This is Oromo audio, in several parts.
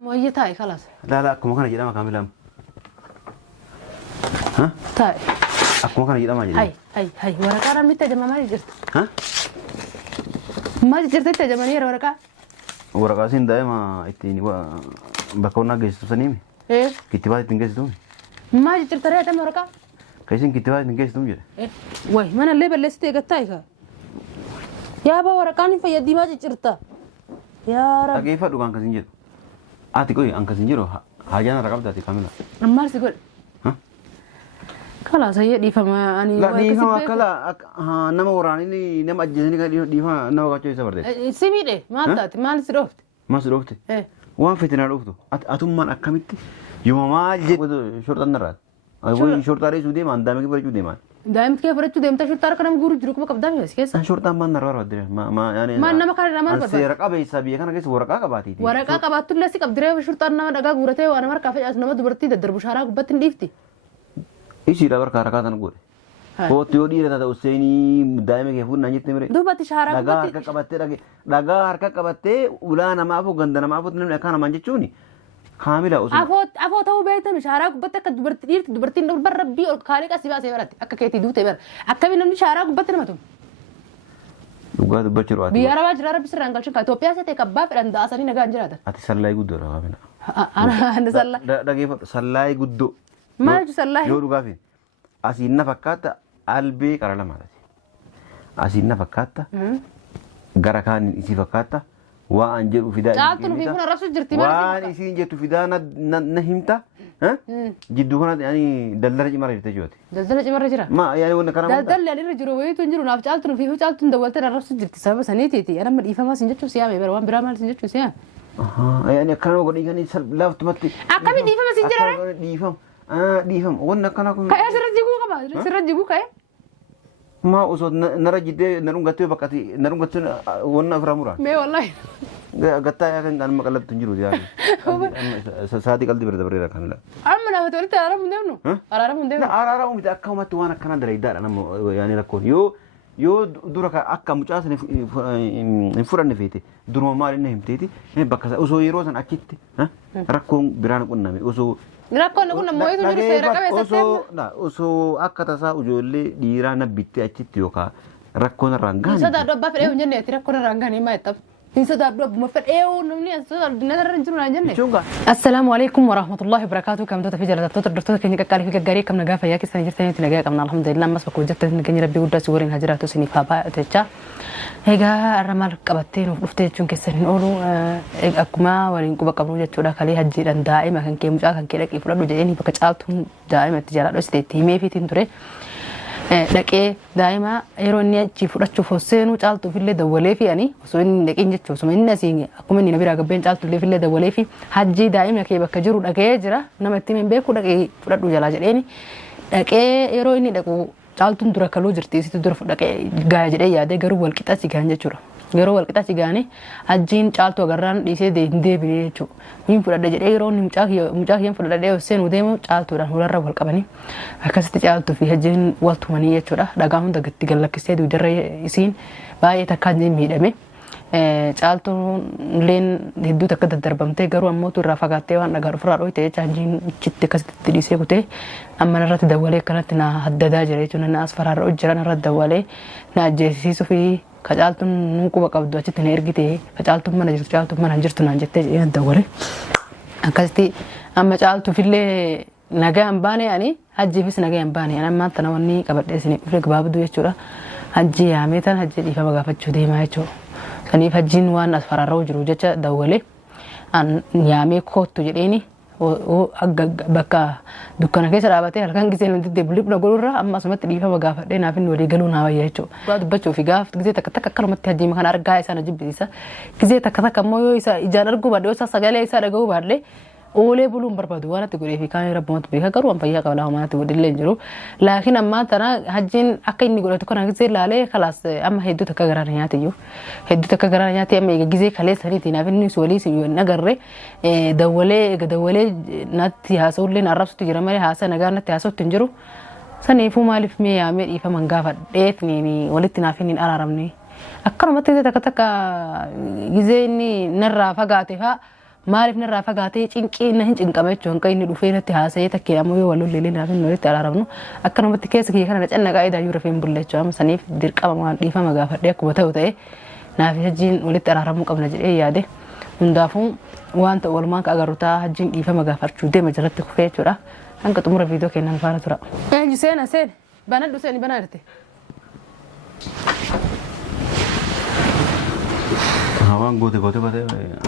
مويه تاي خلاص. لا أكو مكان جدا ما كامل ها تاي أكو مكان جدا ما جدا هاي ورقة أنا متى جمع ما جرت ها ما جرت أنت جمعني ورقة ورقة سين دائما إتيني بكونا جيس تسنيمي إيه كتابات تنجز دوم ما جرت رأي تم ورقة كيسين كتابات تنجز دوم جرا إيه وای من اللي بلستي قطعيها يا با ورقاني في يدي ما جرت يا رب أكيد فادو كان كسنجر أتيكوي أنك سنجرو حاجة أنا ركبت أتي كاملة أما سيقول ها خلاص هي دي فما أني لا دي فما كلا ها نما وراني نما أجهزني كلا دي فما نما كاتشي سبرده سيميني ما بتاعت ما نسروفت ما سلوكت إيه وان فتنا روفتو أتوم من أكملت يوم ما جت شرطة النرات أقول شرطة رئيس ودي ما عندهم كبر جودي ما دائما كيف فرجت دائما تشوف ترى كلام جورو جروك ما قدامي بس كيس شرطة ما نرى ودي ما يعني ما نما كان نما أنا سيرك أبي سبيه كنا كيس ورقة كباتي ورقة كبات تقول لسه قبضري وشرطة أنا دقا جورته وأنا مرة كافي أصلا ما دبرتي تدرب شارع قبضتني ليفتي إيش يلا ورقة ركعت أنا قول هو تيودي رتا أوسيني دائما كيف فون نجيت نمرة دوباتي شارع دقا هركا كباتي دقا هركا كباتي ولا أنا ما أفو غندنا ما أفو تنم أكان ما نجتوني كاملة أوسين أفوت هو بيته شارع قبضتك دبرتي نقول برا بي أو خالق أسيبها سيبرت أكا كيتي دوتي بر أكا بينام شارع قبضتنا ما توم دوغا دبچرو ati biara wajra bisir rangal shin ka Ethiopia se te kabba fidan da asani naga anjira da ati sallai guddo ra bina ana salla dage sallai guddo ma ju salla yo duga fi asinna fakkata albe qarala malati asinna fakkata gara kan isi fakkata wa anjeru fida jaaltu fi funa rasu jirti wa isi jetu fida na himta ها جدو كنا يعني دلدرج مرة يرتجوتي دلدرج مرة جرا ما يعني ولا كلام دلدل يعني رجرو ويتو نجرو ناف جالتو فيه جالتو دولت انا رفس جرت سبب سنيتي تي انا ما يفهم سنجتو سيام يبر برامل سنجتو سيام يعني كانوا قولي كاني لا تمتي اكمل دي فهم سنجرا دي فهم وانا كنا كاي سرجيغو كبا سرجيغو كاي ما أصلا نرجع نرون قتوي بكتي نرون قتوي وانا فرامورا مي والله قتا يا كان أنا مقلب تنجرو دي سادي قلبي برد بريرة كان لا أنا هتقولي أنا من دونه أنا من دونه لا أنا أمي تأكل ما توانا كان دري دار أنا يعني لكون يو دورك أكل مجاز نفور نفيتي دور ما مارين نهمتي بكذا أوسو يروزن أكيد ها ركون بران كنا مي أوسو ركون كنا موي تجري سيرك بس أوسو لا أوسو أكل تسا أوجولي ديران بيتي أكيد يوكا ركون رانغان إذا ده بقى في أيون جنة ركون رانغان ما يتب السلام عليكم ورحمة الله وبركاته كم دوت في جلدة توتر دكتور كني كقال في كجاري كم نجاف يا كيس نجرتني تنجا كم الحمد لله بس بقول جت نجني ربي ودا سورين هجرات سني بابا تجا هيجا الرمال كبتين وفتي شون كيس نقولوا أكما ولين كوبا كبروا جت ودا خلي هجير دائما كان كي مجا كان كده كيف رد جاني بكتشالتهم دائما تجارات استي مي في تندري لكن دائما يروني أشوف رأشوف حسين وشالتو في اللي دولة في يعني وسوين لكن جت وسوين الناس أكو مني نبي راقبين شالتو اللي في اللي دولة في حجي دائما كي بكجرو لكن جرا نما تيمين بيكو لكن فرد وجلا جريني لكن يروني لكو شالتو ندرا كلو جرتي ستدور لكن جاي جري يا ده جرو والكتا سيجان جرا جرو والكتا سيجاني حجين شالتو أجران ديسه ده بيجو مين فرد جري يروني مجاهي فرد ده حسين وديمو شالتو ده هو الرب والكبني أكست شالتو في حجين والتمانية جرا دعاهم ده قت قال لك سيد وجرى يسين باي تكادي ميدمه شالتو لين هدو تكاد دربمته جرو أمو تو رافقاته وانا جرو فرارو يتجه حجين شت كست تدريسه كته أما نرد دولة كانت نا حددا جري جون الناس فرارو جرا نرد دولة ناجسي سوفي كجالتو نوكو بقبض وجت نيرجته كجالتو ما نجرت نانجته دولة أكستي أما شالتو في اللي نجا أمباني يعني هجي فيس نجا أمباني أنا ما تناولني كبرت سني فرق باب دو يشورا هجي عميتان هجي دي فما قافت شو دي ما يشوا سني فجين وان أسفر الروج روجة دولة أن يامي كوت تجريني و بكا دكانة كيس رابطة هل كان كيسين من تدبلي بنقولورا أما سمعت دي فما قافت دي نافين ولي قالوا ناوي يشوا بعد بتشوف في قافت كيسي تك كلمة هجي مكان أرجع إسانا جيب بيسا كيسي تك مويو إسا إجار أرجو بعد وسا سجالة إسا أرجو بعد أولي بلوم بربادو وانا تقولي في كان ربما تبيها كرو أم فيها قبلها ما تقولي لينجرو لكن أما ترى هجين أكيد نقول تكون هكذا لا خلاص أما هيدو تكجرانياتي يو هيدو تكجرانياتي أما يجزي خلاص هني تنا في الناس ولي سيو نجرة دولة ناتي هاسول لين عرفت تجرا مري هاسا نجار ناتي هاسول تنجرو سنيفو مالف مي عمر يفهم من قافد ديتني ولتنا فيني أرارمني أكرم تيجي تك جزيني نرى فقاتها maaliif narraa fagaatee cinqii na hin cinqame jechuun kan inni dhufee natti haasa'ee takkee ammoo yoo walloon leelee naaf hin walitti araaramnu akkanumatti keessa kiyya kana canna qaayidaa yoo rafeen bulle jechuudha saniif dirqama waan dhiifama gaafadhee akkuma ta'u ta'e naaf hajjiin walitti araaramuu qabna jedhee yaade hundaafuu waan ta'u walumaan ka agarrutaa hajjiin dhiifama gaafachuu deema jalatti kufee jechuudha hanga xumura viidiyoo kennan faana tura. Eenyu seena seen banadhu seeni banaa jirti. Waan goote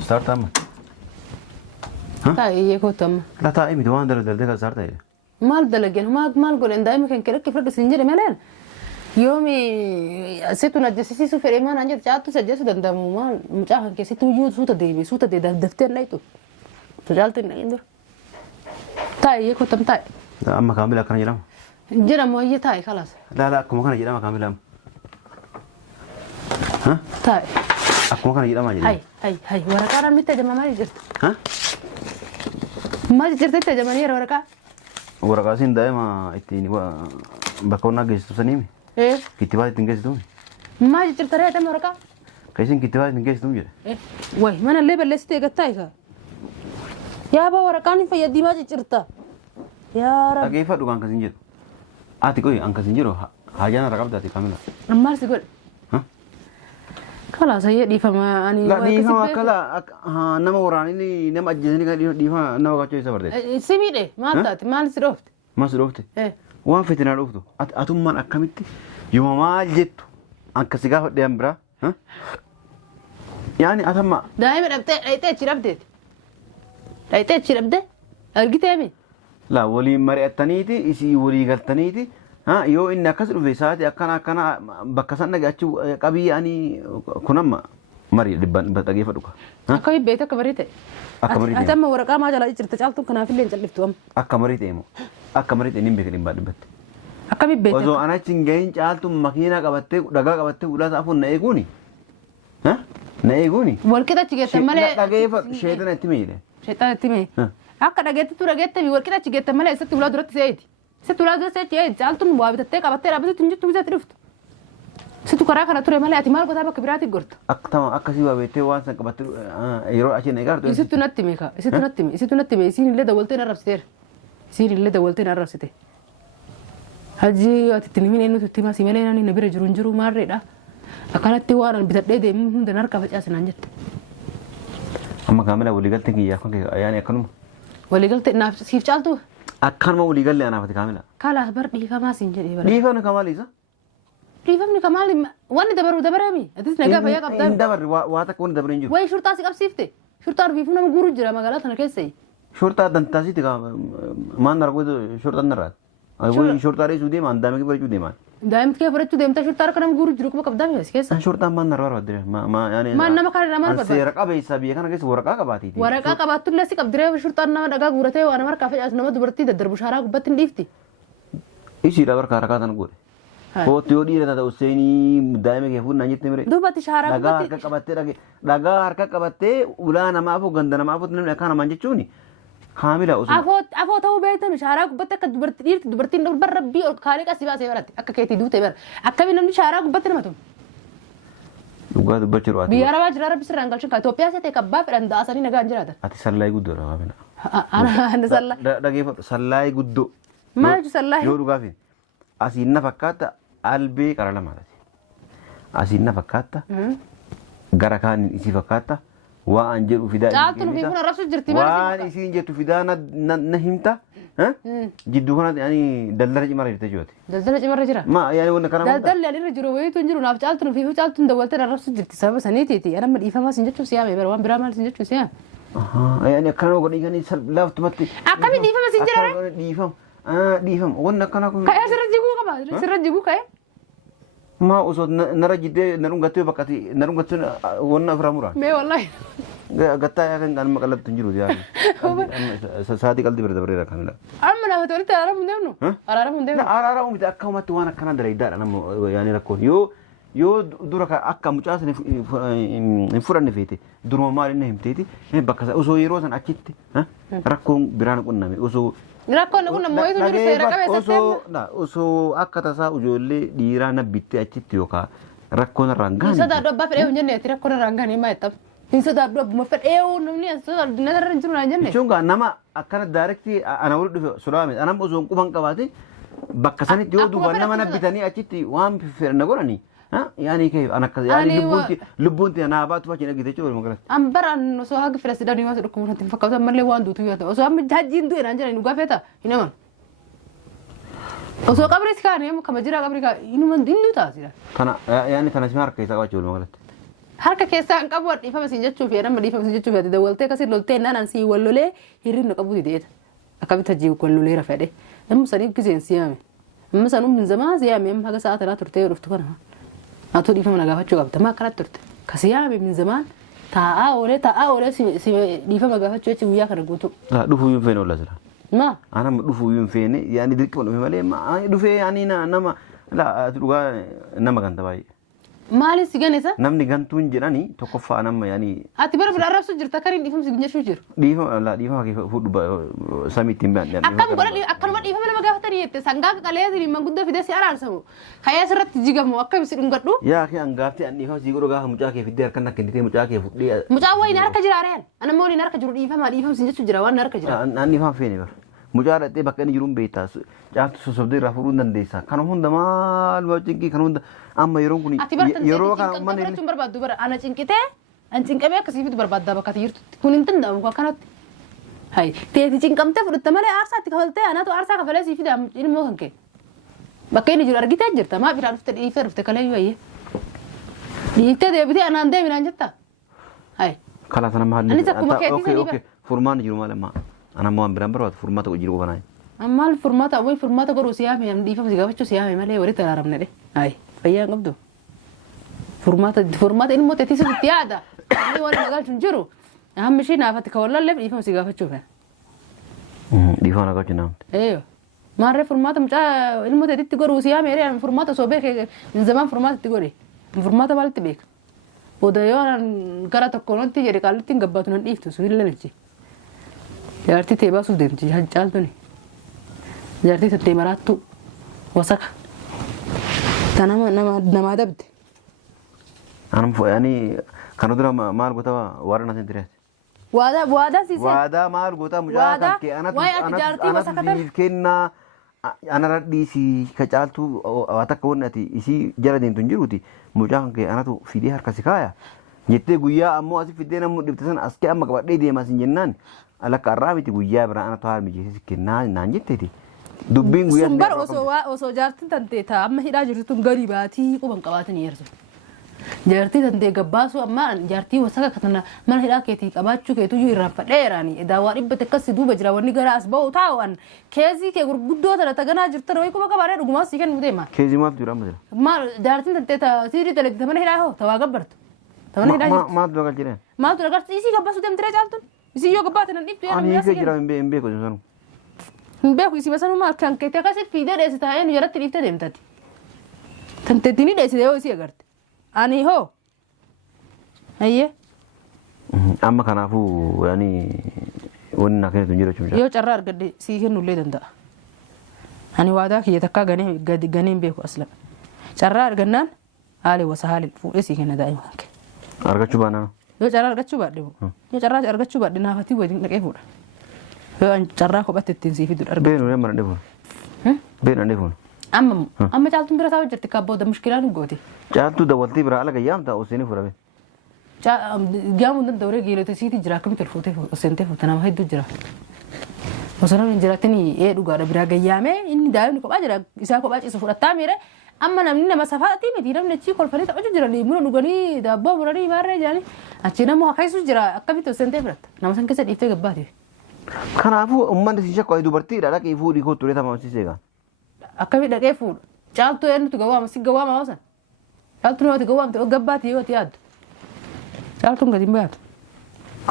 start amma. Taa'ee kootu amma. La taa'ee miti waan daldaltee kan start ta'e. Maal dalageen maal godhan daa'ima kan kira kifladhu siin jedhe malee yoomi situ najjisiisuu fedhee maan an jedhe caattu sajjeessu danda'amu maal mucaa kan keessatti iyyuu suuta deebi daftee dhaytu tajaaltu hin dhaqin dura. Taa'ee kootu taa'e. Amma kaamila akkana jedhama. Jedhamu ayyee taa'e kalaas. Laala akkuma kana jedhama kaamila amma. Taa'e. Akkuma kana jedhama jedhama. Hai waraqaadhaan mitti ajama maal jirti? Maal jirti itti ajamanii waraqaa? Waraqaa siin daa'ima ittiin bakka onnaa geessitu saniimi. Kittibaat ittiin geessitu. Maal jirti reedhama waraqaa? Keessin kittibaat ittiin geessitu jedhe. Wayi mana illee balleessitee eeggattaa egaa. Yaaba waraqaan hin fayyadii maal jirta? Yaa rabbi. Dhageeffadhu kan akkasiin jedhu. Ati qoyi an akkasiin jedhu haajaan irra qabdaati kaamila. Maal si godhe? Kala saya dhiifama ani la dhiifama kala nama waraanini nama ajjeesanii kan dhiifama nama gachuu isa barbaade. Si miidhe maal taate maal si dhoofte? Maal si dhoofte? Waan fitinaa dhooftu atummaan akkamitti yooma maal jettu akkasi gaafa dhiyan biraa. Yaani atamma. Daa'ima dhayxee achi dhabdeeti. Dhayxee achi dhabde argiteemi. La waliin mari'attaniiti isii walii galtaniiti. Yoo inni akkas dhufe saati akkana bakka san dhage achi qabiyyanii kunamma marii dhibban dhageeffadhu ka. Akka hibbeet akka marii ta'e. Akka marii ta'e. Ati amma waraqaa maa jalaa jirta caaltuun kanaafillee hin calliftu amma. Akka marii ta'e moo akka marii ta'e ni beeka dhibbatti. Akka hibbeet. Osoo ana achi hin gahin caaltuun makiinaa qabattee dhagaa qabattee ulaasaa afuun na eeguuni. Na eeguuni. Walqixa achi geessan malee. Dhageeffadhu sheetana itti meeyidhe. Sheetana itti meey. Akka dhageettitu dhageettami walqixa achi geessan malee isatti ulaa duratti se'eeti. Situ laaza seeti caaltuun waa bitattee qabattee dhaabbatatti hin jirtu bisaatti dhuftu. Situ karaa kana ture malee ati maal gotaa bakka biraatti gorta. Akkasii waa beektee waan san qabattee yeroo achiin eegartu. Isitu natti meeqa isitu natti mee isiin illee dawwaltee narrabsiteera. Isiin illee dawwaltee narrabsite. Hajji ati itti nimin eenyutu itti maasii malee naani na bira jiru hin jiru maarreedha. Akkanatti waan bitadhee deemu hunda narka facaasinaan jette. Amma kaamila waliigaltee kiyyaaf kan yaani akkanuma. Waliigaltee naaf siif caaltu. Akkanuma waliigallee anaafati kaamila. Kalaas bar dhiifamaa siin jedhee bara. Dhiifamni kamaaliisa? Dhiifamni kamaali wanni dabareemi. Atis nagaa fayyaa qabdaa. Hin dabarre waa takka wanni dabaree hin jiru. Wayi shurtaa si qabsiifte. Shurtaa rufiifuu nama guuruu jira magaalaa tana keessa. Shurtaa dantaasiiti maan nargoota shurtaa narraati. Wayi shurtaa dheessuu deema daa'imni barachuu deemaan. Daa'imti kee barachuu deemta shurtaa harka nama guuruu jiru kuma qabdaa fi as keessa. Shurtaan maan narraa barbaadde? Maan nama kana nama barbaadde? Seera qabeessa biyya kana keessa waraqaa qabaatiiti. Waraqaa qabaattu illee si qabdiree shurtaan nama dhagaa guuratee waan nama harkaa facaasu nama dubartii daddarbu shaaraa gubbatti hin dhiifti. Isiidha barka harkaa tan godhe. Kootti yoo dhiira taate Useenii daa'ima kee fuudhan jettee mire. Duubatti shaaraa gubbatti. Dhagaa harka qabattee ulaa namaafu ganda namaafu namni akka namaan jechuuni. Kaamila osoo. Afoo ta'uu beektan shaaraa gubbatti akka dubartii dhiirti dubartiin dhulbar rabbii ol kaalee qasii baasee baratti akka keetii duute bara akkamiin namni shaaraa gubbatti nama tumu. Dhugaa dubbachuu dhugaati. Biyya arabaa jira rabbi sirraan galchuun kan Itoophiyaa seetee kabbaa fedhan daasanii nagaan jiraatan. Ati sallaayii guddoodha waamina. Ana sallaa. Dhageeffadhu sallaayii guddoo. Maal jechuun sallaayii? Yoo dhugaafi asiin na fakkaata albee qara lamaadha. Asiin na fakkaata gara kaaniin isii fakkaata. Waan jedhu fidaa. Caaltuun fi kun arrabsu jirti malee. Waan isiin jettu fidaa na himta. Jidduu kanatti ani daldala cimarra jirte jiruuti. Daldala cimarra jira. Ma yaani wanna kana. Daldalli alirra jiru wayiitu hin jiru naaf caaltuun fi caaltuun dawwaltee arrabsu jirti sababa saniitiiti. Anamma dhiifamaa sin jechuun siyaame bara waan biraa maal sin jechuun siyaame. Yaani akkana godhii kan laaftumatti. Akkami dhiifama sin jira? Dhiifama wanna akkana kun. Ka'ee sirra jiguu qaba sirra jiguu ka'ee. Ma osoo nara jiddee narungattee bakkati narungattee wanna afraa muraan. Mee wallahi. Gattaa kan kan maqalatti hin jiru yaani. Saatii qalbii bira dabareera kamila. Amma nama tolitti araaramu hin deemnu. Araaramu hin deemnu. Araaramu miti akkamatti waan akkana dalayidaadha nama yaani rakkoon yoo dura akka mucaa sana hin fudhanne feete duruma maal inni himteeti bakka osoo yeroo san achitti rakkoon biraan qunname osoo. Rakkoon kun nammoo itu jiru seera qabeessa. Osoo akka tasaa ijoollee dhiiraa na bittee achitti yookaan rakkoon irraan gahan. Isa daaduu abbaa fedhee hin jenneeti rakkoon irraan gahan himaa jettaf. إنسان دابلو بمفر إيو نمني أصلا نذر رجلنا جنة شونغا نما أكان دايركتي أنا أقول سلامي أنا بوزون كوبان كباتي بكساني جو دوبا نما نبتني أشتي وام في نقولني ها يعني كيف أنا يعني لبونتي أنا أبات وجهي نجد تشوف المقالة أمبر أن سوها في السودان يواصل ركوبنا تفكرت مرلي واندو تيجي وسوها مجهدين دو إنجيل إنه قافيتا هنا من وسوها قبري سكان يوم كم جرا قبري كا إنه من دين دو تاسيرا كنا يعني كنا سمعنا كيسا وجهي المقالة harka keessaan qabu dhiifama siin jechuuf jedhama dhiifama siin jechuuf jedhe dawaltee kasi loltee naan si wallolee hirrina qabu dideeta akkamitti hajii wallolee rafedhe amma sanii giseen siyaame amma sanuu min zamaa siyaame amma haga sa'a tanaa turtee dhuftu kana atu dhiifama nagaafachuu qabda maa kanatti turte ka siyaame min zamaan taa'aa oolee si dhiifama gaafachuu jechi guyyaa kana guutuu dhufuu yuun feene ollaa jira ma ana dhufuu yuun feene yaani dirqama dhufe malee dhufee yaani nama la dhugaa nama kan tabaayee maali si ganesa namni gantuun jedhani tokkoffaa nama yaani ati bara fira arrabsu jirta karin dhiifama si ginjechuu jiru dhiifama kee fudhu samiitti hin baanne akkam godha akkanuma dhiifama nama gaafatanii jette sangaa qalee si manguddaa fidee si araarsamu hayyaa sirratti jigamu akkam si dhungadhu yaa kee angaaftee an dhiifama si godhu gaafa mucaa kee fiddee harkan akka hinditee mucaa kee fudhee mucaa wayii harka jiraareen ana mooni harka jiru dhiifama si jechuu jira waan harka jira an dhiifama feene bar mucaa dhattee bakka inni jiruun beektaa caaftu sosobdee irraa fuudhuu dandeessa kan hunda maal waa cinqii kan hunda amma yeroon kun yeroo kana mana illee barbaaddu bara ana cinqitee an cinqamee akkasiifitu barbaaddaa bakka jirtu kun hin danda'amu kanatti hay teeti cinqamtee fudhatta malee aarsaatti kafaltee anaatu aarsaa kafalee siif fida ilmoo kan kee bakka inni jiru argitee jirta maa biraa dhufte kalee wayyee dhiiftee deebitee anaan deeminaan jetta hay kala sana mahalli okay furmaan jiru maal amma ana moo ambiraan barbaadu furmaata jiru qofana ammal furmaata godhu siyaame am dhiifama si gaafachuu siyaame malee walitti araaramne de hay fayyaa qabdu furmaata ilmoo teetii sitti yaada inni waan nagaalchuun jiru hammi ishii naafatti ka wallalleef dhiifama si gaafachuu fe dhiifama nagaalchuun naamte eeyyo maarree furmaata mucaa ilmoo teetitti godhu siyaame eree furmaata osoo beekee zamaan furmaata itti godhe furmaata maalitti beeka booda yoo gara tokkoonatti jedhe qaallitti hin gabbaatu nan dhiiftu subillee nachi jaartii tee baasuuf deemti caaltuni jaartii tattee maraattu wasaka ta nama dabde anam yani kan dura maal goota waarana sen direet waadaa siise waadaa maal goota mucaa kan kee anatu kenna ana radhiisi ka caaltu waa takka wanni ati isii jala deemtu hin jiruuti mucaa kan kee anatu fidee harka si kaaya jettee guyyaa ammoo asi fidee namni dhibte san as kee amma qabadhee deemaa sin jennaan alakka arraa miti guyyaa biraa anatu haala mijeessisi kennaa naan jetteeti dubbiin guyyaa sun bar osoo jaartiin tantee taa amma hidhaa jirtu tun gadi baatii quban qabaatanii yersu jaartii tantee gabbaasu amma jaartii wasaka katana mana hidhaa keetii qabaachuu keetuyyuu irraanfadheeraani daawaa dhibbate akkasi duuba jira wanni gara as ba'u taa'an keezii kee gurguddoo tana taganaa jirtan wayi quba qabaadhee dhugumaa sii kennu deema keezii maaltu jira amma jira maal jaartiin tantee taa siirii dalagdi mana hidhaa hoo tawaa gabbartu mana hidhaa jirtu maaltu dagal jireen maaltu dagal isii gabbaasu deemtiree caaltun isii yoo gabbaate nan dhibtu ani hiika jira hin beeku sanu hin beeku isii basanuma kan keetii akkasitti fiidee dheesse taa'ee nu jalatti dhiiftee deemtati tanteetti ni dheessite yoo isii agarte ani hoo ayyee amma kanaafuu yani wanni na kennitu hin jiru jechuudha yoo carraa argadde sii kennullee danda'a ani waadaa kiyya takkaa ganeen beeku asla carraa argannaan haali wasa haali fuudhee sii kenna daa'ima kee argachuu baanaa yoo carraa argachuu baadhe yoo carraa argachuu baadhe naafatii wajjin dhaqee fuudha yoo an carraa kophatti ittiin sii fidu argatu beenu nama nan deefuun beenu nan deefuun amma caaltuun bira taa'u jirti kabbooda mushkilaa nu gooti caaltuu dawwaltii biraa ala gayyaamta oseenii fudhame gaamuun danda'uree geelota isiitii jira akkamitti ol fuutee seentee fuuta nama hedduu jira osoo namni jiraattanii dhugaadha biraa gayyaamee inni daa'imni kophaa jira isaa kophaa ciisa fudhattaa miire amma namni nama safaatii miti namni achii kolfanii taphachuu jira buna dhuganii daabboo muranii maarree jedhanii achii namuu hakaisuu jira akkamitti ol seentee fudhatta nama san keessa dhiiftee gabbaate. Kanaafuu uummanni si shakku dubartiidha dhaqee fuudhii kootu reeta mamsiisee gaa. Akkamitti dhaqee fuudha caaltuu eenyutu gawwaama si gawwaama hoosan caaltuu namatti gawwaamte gabbaate yoo ati yaaddu caaltuun gadi hin baatu.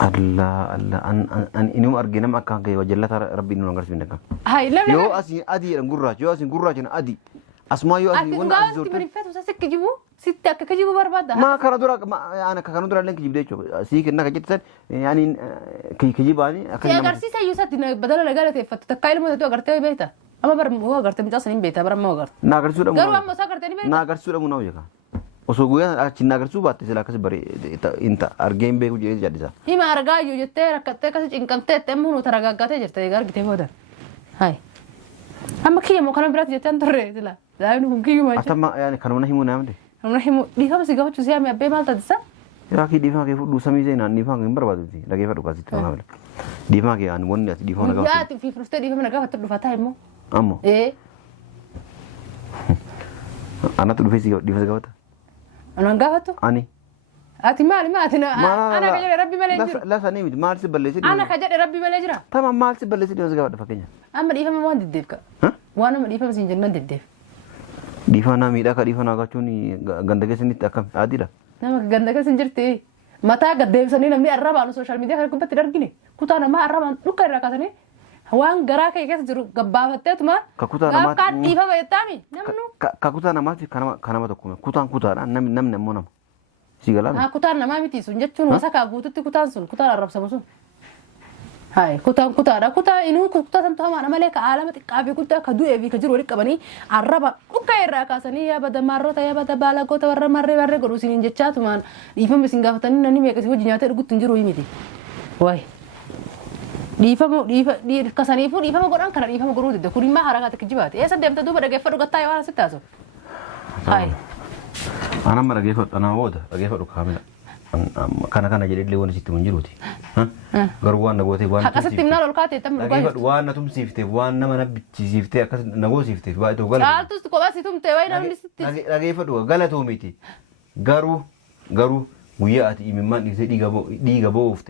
Allah an inuu arginam akka kee wajjallata rabbiin nu agarsiisu ndaka. Yoo asiin adii jedhan gurraacha yoo asiin gurraacha adii asuma yoo asiin wanna azii zoorte. Ati marifeetu sa sikki jibu sitti akka kijibu barbaada. Ma kana dura ana kana dura len kijibde jechuudha sii kenna kajettan yani kijibaani akka. Si agarsiisa iyyuu satti badala nagala teeffatu takkaa ilmoo teetu agartee beekta. Amma bar moo agarte mucaa sanin beekta bar moo agarte. Na agarsiisuu dhamu. Garuu amma saa agartee ni beekta. Na agarsiisuu dhamu na hojjeta. Osoo guyyaa achiin agarsiisuu baatte silaa akkas bare inta argeen beeku jedhee jaalisa. Hima argaa iyyuu jettee rakkattee akkasii cinqamtee itti amma nuti ragaaggatee jirte egaa argitee booda. Hayi. Amma kiyya moo kana biraatti jettee an turre sila. Daa'imni kun kiyyuu macha. Atama yaani kanuma himu naamde. Kanuma himu dhiifama si gaafachuu siyaa mi abbee maal taatisa? Yaa kii dhiifama kee fudhu samii seenaan dhiifama kee hin barbaadoti. Dhageeffadhu kaasitti maamila. Dhiifama kee ani wanni ati dhiifama nagaa. Yaa ati fi furuftee dhiifama nagaa fattu dhufataa immoo. Ammoo. Anatu dhufee si dhiifama gaafata. Anaan gaafatu? Ani. Ati maali maati na ana ka jedhe rabbi malee jiru. Lafa ni miti maal si balleessi. Ana ka jedhe rabbi malee jira. Tama maal si balleessi dhiifama gaafadha fakkeenya. Amma dhiifama waan deddeef ka. Waan amma dhiifama siin jennan deddeef. Dhiifama miidhaa ka dhiifama gaachuun ganda keessanitti akkam adiidha. Nama ganda keessan jirti. Mataa gaddeebisanii namni arrabaan sooshaal miidiyaa kana gubbatti dargine. Kutaa namaa arrabaan dhukka irraa kaasanii waan garaa kee keessa jiru gabbaafatteetuma. Kakutaa namaati. Gaaf kaan dhiifama jettaami namnu. Kakutaa namaati kanama tokko kutaan kutaadha namni ammoo nama. Si galaan. Kutaan namaa miti sun jechuun wasakaa guututti kutaan sun kutaan arrabsamu sun. Hai kutaan kutaadha kutaa inuu kutaa san to'amaa malee ka aalama xiqqaa fi guddaa ka du'ee fi ka jiru walitti qabanii arraba dhukka irraa kaasanii yaabada maarrota yaabada baalagoota warra marree godhu isiniin jechaatumaan dhiifama isin gaafatanii namni meeqa si hojii nyaatee dhugutti hin jiru miti. Waay. Kasaniifuu dhiifama godhan kana dhiifama godhuu didda kun immoo harakaatti kijibaati. Eessa deemta duuba dhageeffadhu gattaa yoo asitti haasu. Hai. Anamma dhageeffadhu anaa booda dhageeffadhu kaamila. Kana jedhee waan sitti mun jiruuti. Garuu waan nagootee waan akkasitti himnaa ol kaatee tamma dhugaa dhageeffadhu waan na tumsiifteef waan nama na bichisiiftee akkas nagoosiifteef baay'ee ta'u gala. Caaltus kophaa si tumtee wayi namni sitti. Dhageeffadhu galatoo miti. Garuu guyyaa ati imimmaan dhiisee dhiiga bo'oofte.